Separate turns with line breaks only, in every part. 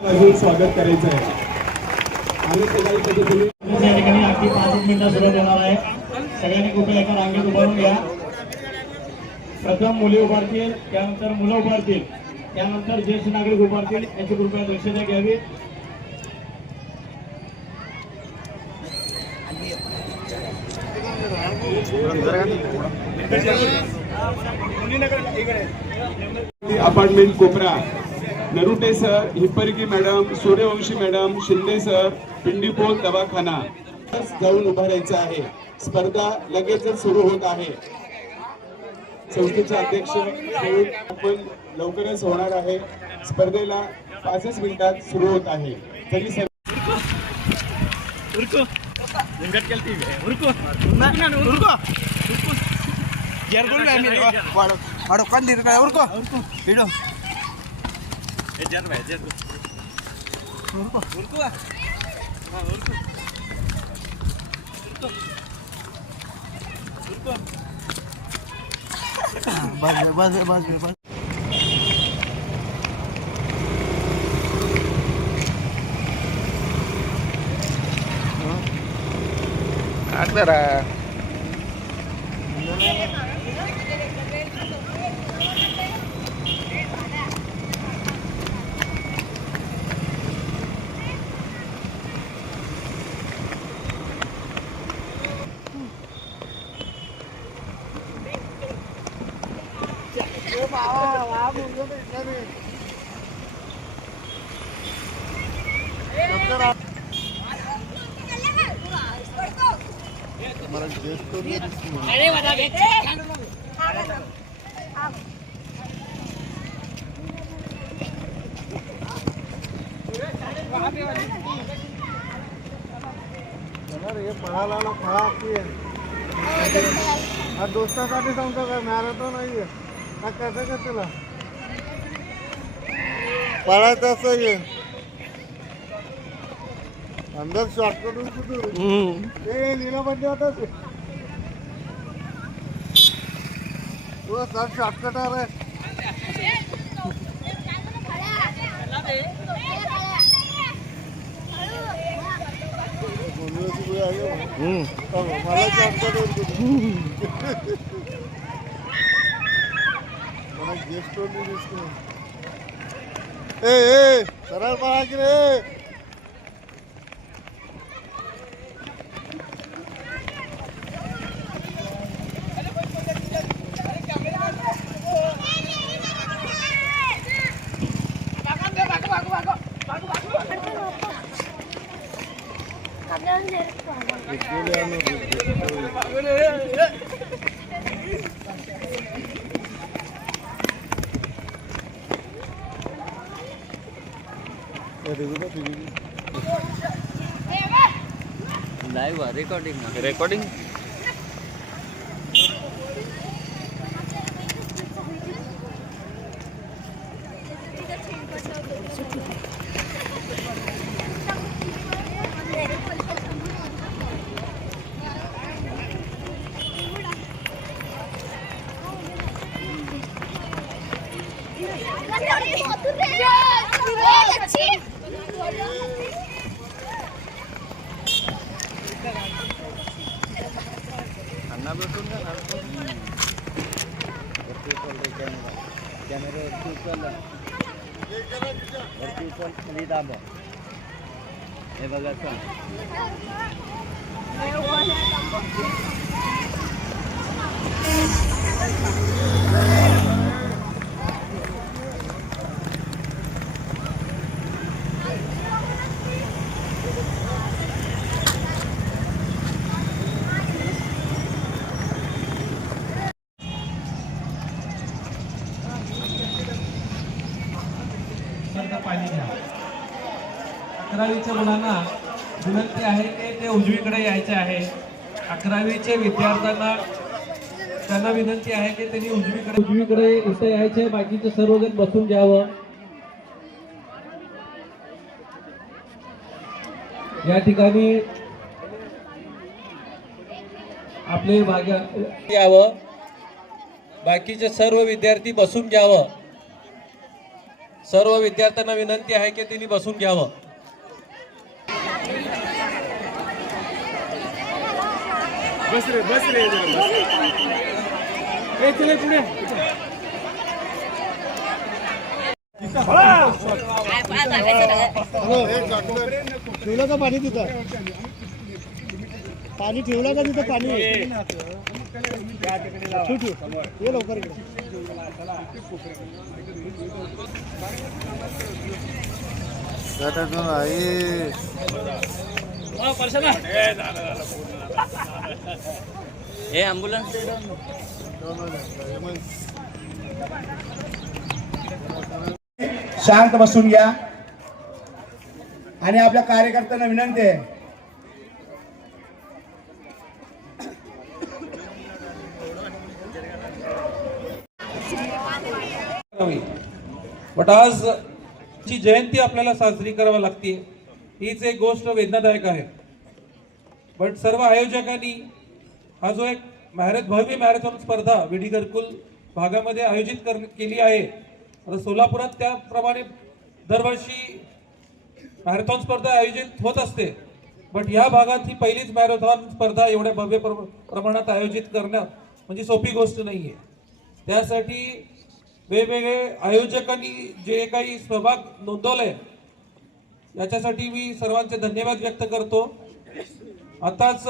स्वागत करायचं आहे. आणि त्याला पद्धतीने
या ठिकाणी अगदी पाच मिनिटं सुरुवात होणार आहे. सगळ्यांनी कृपया एका रांगेत उभारून घ्या. प्रथम मुले उभारतील त्यानंतर मुलं उभारतील त्यानंतर ज्येष्ठ नागरिक उभारतील याची कृपया दक्षता घ्यावी.
अपार्टमेंट कोपरा. Narute sir Hipparagi madam Suryavanshi madam Shinde sir Pindipol दवाखाना. जाऊन उभारायचं आहे. स्पर्धा लगेचच सुरू होत आहे. संस्थेचे अध्यक्ष आपण लवकरच होणार आहे. स्पर्धेला पाचच मिनिटात सुरू होत आहे. तरी Ejar,
ejar. Urku ah. Nah, urku. Urku. Urku. Bas, bas, bas, bas. हे पळाला फळा हा दोस्तासाठी सांगतो काय मॅरेथॉन नाहीये. आहे कसं का तुला? पळायचं असं आहे अंदर शॉर्टकट कुठे ए लीला बंदी होता तू सर शॉर्टकट आ रहा है मला शॉर्टकट दिसतो ए ए सरळ पळा की रे
લાઈવ રેકોર્ડિંગ રેકોર્ડિંગ कॅमेरा वरती उचल वरती उचल खाली दाब हे बघा चल
सारखं अकरावीच्या मुलांना विनंती आहे की ते उजवीकडे यायचे आहे. अकरावीचे विद्यार्थ्यांना त्यांना विनंती आहे की त्यांनी उजवीकडे उजवीकडे इथे यायचे बाकीचे सर्वजण बसून घ्यावं. या ठिकाणी आपले भाग्या यावं बाकीचे सर्व विद्यार्थी बसून घ्यावं.
सर्व विद्यार्थ्यांना विनंती आहे की त्यांनी बसून घ्यावं.
हो, ठेवलं का पाणी तिथं? पाणी ठेवलं का तिथं पाणी? ठेव ठेव. ये लवकर इकडे.
हे ॲम्ब्युलन्स
शांत बसून घ्या. आणि आपल्या कार्यकर्त्यांना विनंती आहे.
बट आज ची जयंती आपल्याला साजरी करावी लागते. हीच एक गोष्ट वेदनादायक आहे. पण सर्व आयोजकांनी हा जो एक मॅरेथ भव्य मॅरेथॉन स्पर्धा विडी घरकुल भागामध्ये आयोजित कर केली आहे. आता सोलापुरात त्याप्रमाणे दरवर्षी मॅरेथॉन स्पर्धा आयोजित होत असते. बट या भागात ही पहिलीच मॅरेथॉन स्पर्धा एवढ्या भव्य प्र- प्रमाणात आयोजित करणं म्हणजे सोपी गोष्ट नाही आहे त्यासाठी वेगवेगळे आयोजकांनी जे काही सहभाग नोंदवलाय याच्यासाठी मी सर्वांचे धन्यवाद व्यक्त करतो. आताच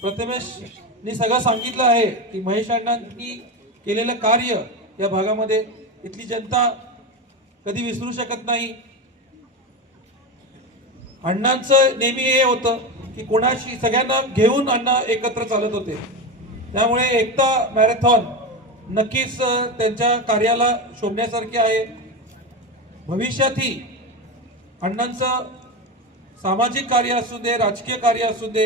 प्रथमेशनी सगळं सांगितलं आहे की महेश अण्णांनी केलेलं कार्य या भागामध्ये इथली जनता कधी विसरू शकत नाही. अण्णांचं नेहमी हे होतं की कोणाशी सगळ्यांना घेऊन अण्णा एकत्र चालत होते. त्यामुळे एकता मॅरेथॉन नक्कीच त्यांच्या कार्याला शोभण्यासारखे आहे. भविष्यातही अण्णांचं सामाजिक कार्य असू दे राजकीय कार्य असू दे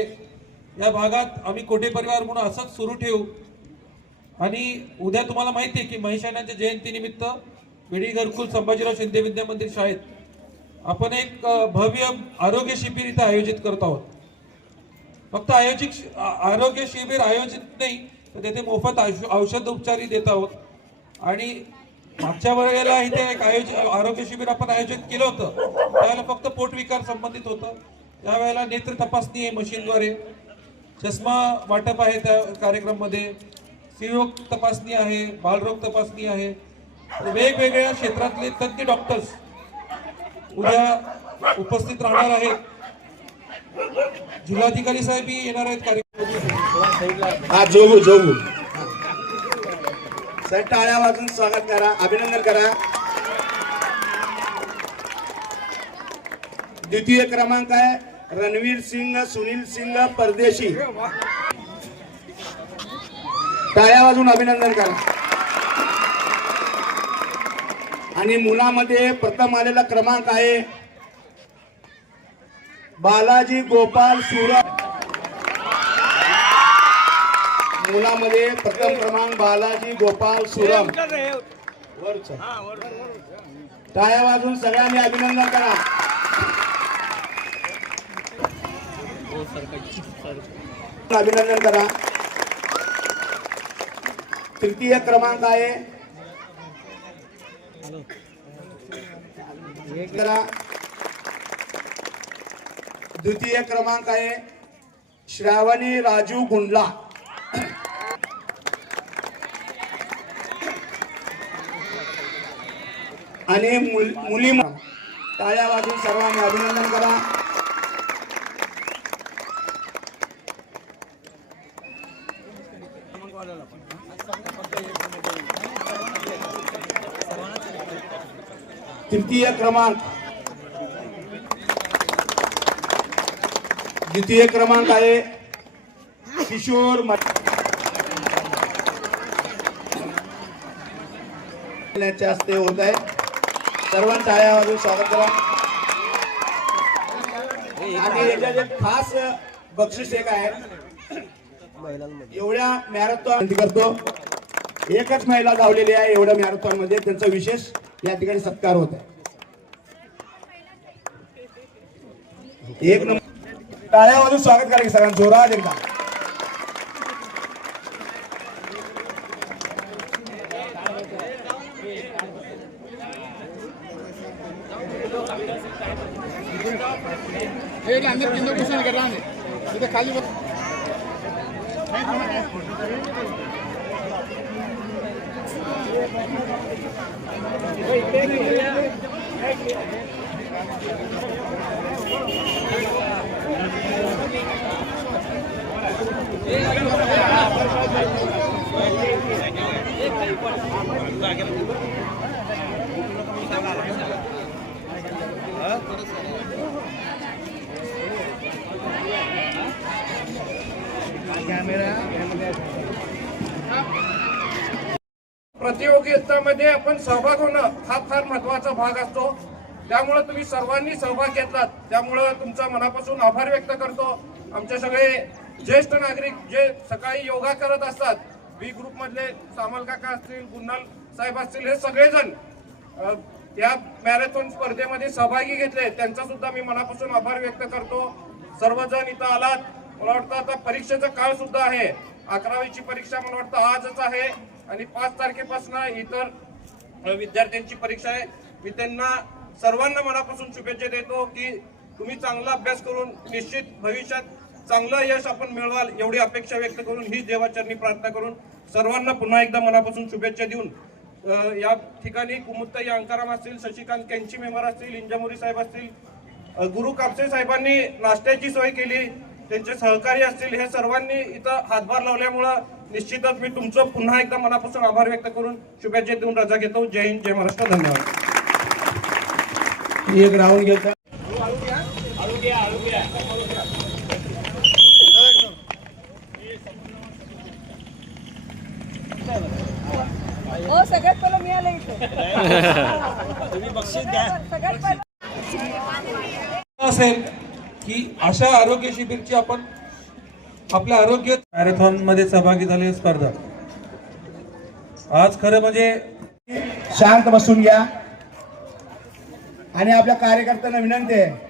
या भागात आम्ही कोठे परिवार म्हणून असंच सुरू ठेवू. आणि उद्या तुम्हाला माहिती आहे की महिषाणांच्या जयंतीनिमित्त विडी घरकुल संभाजीराव शिंदे विद्यामंदिर शाळेत आपण एक भव्य आरोग्य शिबिर इथं आयोजित करत आहोत. फक्त आयोजित आरोग्य शिबिर आयोजित नाही तर तेथे मोफत औषध उपचारही देत आहोत. आणि मागच्या वेळेला इथे एक आयोजित आरोग्य शिबिर आपण आयोजित केलं होतं. त्यावेळेला फक्त पोटविकार संबंधित होतं. त्यावेळेला नेत्र तपासणी आहे मशीनद्वारे. चष्मा वाटप आहे त्या कार्यक्रममध्ये. स्त्रीरोग तपासणी आहे बालरोग तपासणी आहे. वेगवेगळ्या क्षेत्रातले तज्ञ डॉक्टर्स उद्या उपस्थित राहणार आहेत. जिल्हाधिकारी साहेबही येणार आहेत कार्यक्रम
हा जोगू जोगू. सर टाळ्या वाजून स्वागत करा अभिनंदन करा. द्वितीय क्रमांक आहे रणवीर सिंग सुनील सिंग परदेशी. टाळ्या वाजून अभिनंदन करा. आणि मुलामध्ये प्रथम आलेला क्रमांक आहे बालाजी गोपाल सुरत मुलामध्ये प्रथम क्रमांक बालाजी गोपाल सुरम. वरचं. टाळ्या वाजून सगळ्यांनी अभिनंदन करा. अभिनंदन करा. तृतीय क्रमांक आहे. करा. द्वितीय क्रमांक आहे. श्रावणी राजू गुंडला. आणि मुल- मुली टाळ्या वाजून सर्वांनी अभिनंदन करा. तृतीय क्रमांक. द्वितीय क्रमांक आहे किशोर मट- हस्ते होत आहे. सर्वांचं टाळ्या वाजून स्वागत करा. आणि याच्यात एक खास बक्षीस एक आहे. एवढ्या मॅरेथॉन करतो. एकच महिला धावलेली आहे एवढ्या मॅरेथॉनमध्ये त्यांचा विशेष या ठिकाणी सत्कार होत आहे. एक नंबर. टाळ्या वाजून स्वागत करा की सगळ्यांचं. जोरात एकदा.
हे अंदर किंद कुशन कर रहा है इथे खाली बस
प्रतियोगितामध्ये आपण सहभाग होणं हा फार महत्त्वाचा भाग असतो. त्यामुळं तुम्ही सर्वांनी सहभाग घेतलात. त्यामुळं तुमचा मनापासून आभार व्यक्त करतो. आमचे सगळे ज्येष्ठ नागरिक जे सकाळी योगा करत असतात बी ग्रुपमधले सामल काका असतील गुन्हाल साहेब असतील हे सगळेजण या मॅरेथॉन स्पर्धेमध्ये सहभागी घेतले. त्यांचा सुद्धा मी मनापासून आभार व्यक्त करतो. सर्वजण इथं आलात. मला वाटतं आता परीक्षेचा काळ सुद्धा आहे. अकरावीची परीक्षा मला वाटतं आजच आहे. आणि पाच तारखेपासून इतर विद्यार्थ्यांची परीक्षा आहे. मी त्यांना सर्वांना मनापासून शुभेच्छा देतो की तुम्ही चांगला अभ्यास करून निश्चित भविष्यात चांगलं यश आपण मिळवाल एवढी अपेक्षा व्यक्त करून ही देवाचरणी प्रार्थना करून सर्वांना पुन्हा एकदा मनापासून शुभेच्छा देऊन या ठिकाणी कुमुत्ताई अंकाराम असतील शशिकांत केंची मेंबर असतील इंजामुरी साहेब असतील गुरु कापसे साहेबांनी नाश्त्याची सोय केली त्यांचे सहकारी असतील हे सर्वांनी इथं हातभार लावल्यामुळं निश्चितच मी तुमचं पुन्हा एकदा मनापासून आभार व्यक्त करून शुभेच्छा देऊन रजा घेतो. जय हिंद जय महाराष्ट्र धन्यवाद.
एक राऊंड
हो सगळ्यात पहिलं मिळालं इथे. सगळ्यात पहिलं
असेल की अशा आरोग्य शिबिरची आपण आपल्या आरोग्य मॅरेथॉनमध्ये सहभागी झालेली स्पर्धा. आज खरं म्हणजे
शांत बसून घ्या. आणि आपल्या कार्यकर्त्यांना विनंती आहे